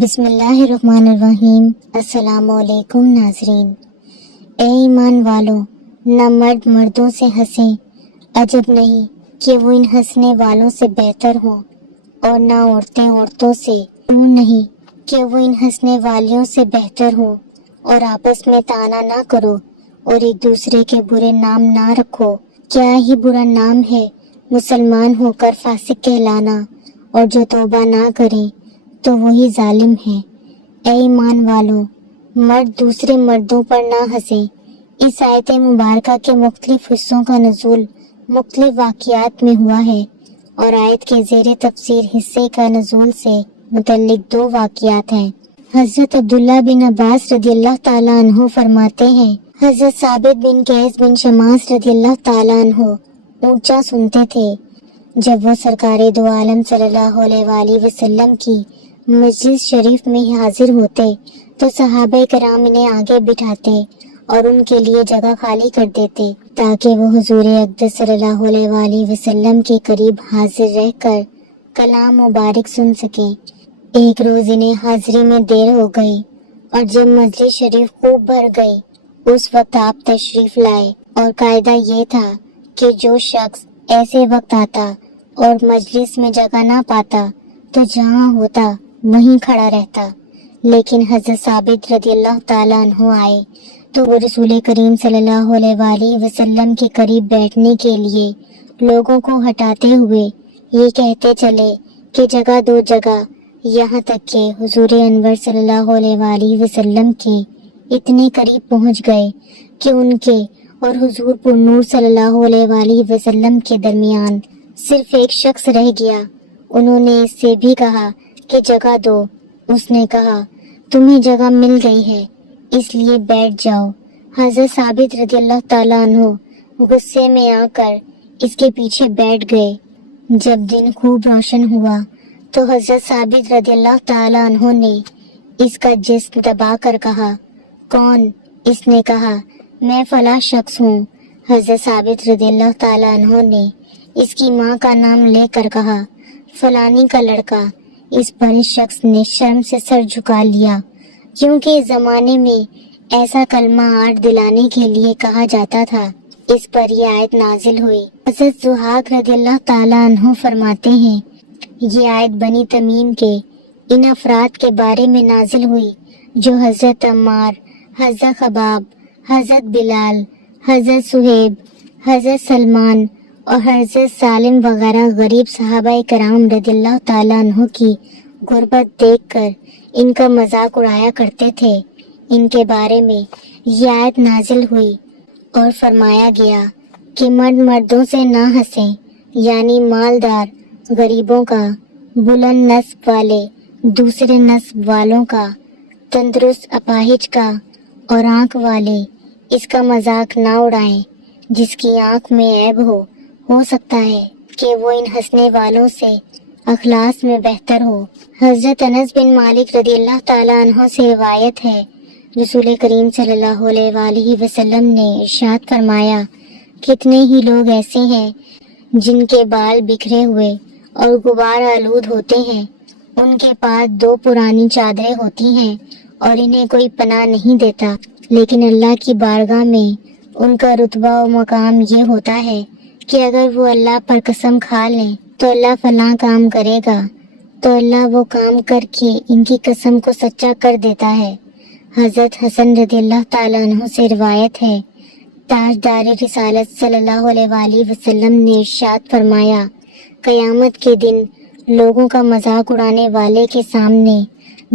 بسم اللہ الرحمن الرحیم۔ السلام علیکم ناظرین۔ اے ایمان والو، نہ مرد مردوں سے ہنسیں، عجب نہیں کہ وہ ان ہنسنے والوں سے بہتر ہوں، اور نہ عورتیں عورتوں سے، وہ نہیں کہ وہ ان ہنسنے والیوں سے بہتر ہوں، اور آپس میں طعنہ نہ کرو اور ایک دوسرے کے برے نام نہ رکھو۔ کیا ہی برا نام ہے مسلمان ہو کر فاسق کہلانا، اور جو توبہ نہ کریں تو وہی ظالم ہے۔ اے ایمان والو، مرد دوسرے مردوں پر نہ ہنسیں۔ اس آیت مبارکہ کے مختلف حصوں کا نزول مختلف واقعات میں ہوا ہے، اور آیت کے زیر تفسیر حصے کا نزول سے متعلق دو واقعات ہیں۔ حضرت عبداللہ بن عباس رضی اللہ تعالیٰ عنہ فرماتے ہیں، حضرت ثابت بن قیس بن شماس رضی اللہ تعالیٰ عنہ اونچا سنتے تھے جب وہ سرکار دو عالم صلی اللہ علیہ وآلہ وسلم کی مسجد شریف میں حاضر ہوتے تو صحابہ کرام انہیں آگے بٹھاتے اور ان کے لیے جگہ خالی کر دیتے تاکہ وہ حضور اقدس صلی اللہ علیہ وآلہ وسلم کے قریب حاضر رہ کر کلام مبارک سن سکیں۔ ایک روز انہیں حاضری میں دیر ہو گئی، اور جب مسجد شریف خوب بھر گئی اس وقت آپ تشریف لائے، اور قاعدہ یہ تھا کہ جو شخص ایسے وقت آتا اور مجلس میں جگہ نہ پاتا تو جہاں ہوتا وہیں کھڑا رہتا، لیکن حضرت ثابت رضی اللہ تعالیٰ عنہ آئے تو وہ رسول کریم صلی اللہ علیہ وآلہ وسلم کے قریب بیٹھنے کے لیے لوگوں کو ہٹاتے ہوئے یہ کہتے چلے کہ جگہ دو جگہ، یہاں تک کہ حضور انور صلی اللہ علیہ وآلہ وسلم کے اتنے قریب پہنچ گئے کہ ان کے اور حضور پر نور صلی اللہ علیہ وآلہ وسلم کے درمیان صرف ایک شخص رہ گیا۔ انہوں نے اس سے بھی کہا کہ جگہ دو، اس نے کہا تمہیں جگہ مل گئی ہے اس لیے بیٹھ جاؤ۔ حضرت ثابت رضی اللہ تعالیٰ عنہ غصے میں آ کر اس کے پیچھے بیٹھ گئے۔ جب دن خوب روشن ہوا تو حضرت ثابت رضی اللہ تعالیٰ عنہ نے اس کا جسم دبا کر کہا، کون؟ اس نے کہا، میں فلاں شخص ہوں۔ حضرت ثابت رضی اللہ تعالیٰ عنہ نے اس کی ماں کا نام لے کر کہا، فلانی کا لڑکا۔ اس پر اس شخص نے شرم سے سر جھکا لیا، کیونکہ اس زمانے میں ایسا کلمہ آٹھ دلانے کے لیے کہا جاتا تھا۔ اس پر یہ آیت نازل ہوئی۔ حضرت ضحاک رضی اللہ تعالیٰ عنہ فرماتے ہیں، یہ آیت بنی تمیم کے ان افراد کے بارے میں نازل ہوئی جو حضرت عمار، حضرت خباب، حضرت بلال، حضرت صہیب، حضرت سلمان اور حضرت سالم وغیرہ غریب صحابہ کرام رضی اللہ تعالیٰ عنہ کی غربت دیکھ کر ان کا مذاق اڑایا کرتے تھے۔ ان کے بارے میں یہ آیت نازل ہوئی اور فرمایا گیا کہ مرد مردوں سے نہ ہنسیں، یعنی مالدار غریبوں کا، بلند نسب والے دوسرے نسب والوں کا، تندرست اپاہج کا اور آنکھ والے اس کا مذاق نہ اڑائیں۔ جس کی آنکھ میں عیب ہو سکتا ہے کہ وہ ان ہنسنے والوں سے اخلاص میں بہتر ہو۔ حضرت انس بن مالک رضی اللہ تعالیٰ عنہ سے روایت ہے، رسول کریم صلی اللہ علیہ وآلہ وسلم نے ارشاد فرمایا، کتنے ہی لوگ ایسے ہیں جن کے بال بکھرے ہوئے اور غبار آلود ہوتے ہیں، ان کے پاس دو پرانی چادریں ہوتی ہیں اور انہیں کوئی پناہ نہیں دیتا، لیکن اللہ کی بارگاہ میں ان کا رتبہ و مقام یہ ہوتا ہے کہ اگر وہ اللہ پر قسم کھا لیں تو اللہ فلاں کام کرے گا تو اللہ وہ کام کر کے ان کی قسم کو سچا کر دیتا ہے۔ حضرت حسن رضی اللہ تعالیٰ عنہ سے روایت ہے، تاجدار رسالت صلی اللہ علیہ وآلہ وسلم نے ارشاد فرمایا، قیامت کے دن لوگوں کا مذاق اڑانے والے کے سامنے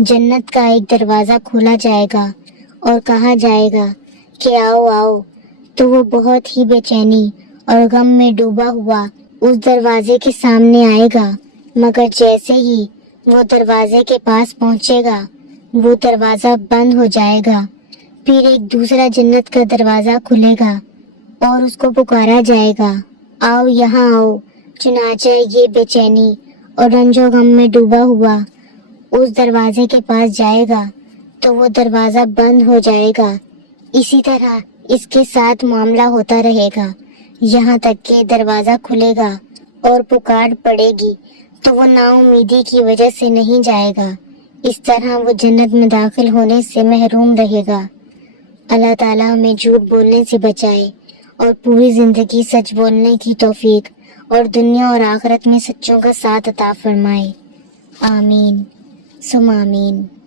جنت کا ایک دروازہ کھولا جائے گا اور کہا جائے گا کہ آؤ آؤ، تو وہ بہت ہی بے چینی اور غم میں ڈوبا ہوا اس دروازے کے سامنے آئے گا، مگر جیسے ہی وہ دروازے کے پاس پہنچے گا وہ دروازہ بند ہو جائے گا، پھر ایک دوسرا جنت کا دروازہ کھلے گا اور اس کو پکارا جائے گا، آؤ یہاں آؤ۔ چنانچہ یہ بے چینی اور رنج و غم میں ڈوبا ہوا اس دروازے کے پاس جائے گا تو وہ دروازہ بند ہو جائے گا۔ اسی طرح اس کے ساتھ معاملہ ہوتا رہے گا یہاں تک کہ دروازہ کھلے گا اور پکار پڑے گی تو وہ نا امیدی کی وجہ سے نہیں جائے گا، اس طرح وہ جنت میں داخل ہونے سے محروم رہے گا۔ اللہ تعالیٰ ہمیں جھوٹ بولنے سے بچائے اور پوری زندگی سچ بولنے کی توفیق اور دنیا اور آخرت میں سچوں کا ساتھ عطا فرمائے۔ آمین ثم آمین۔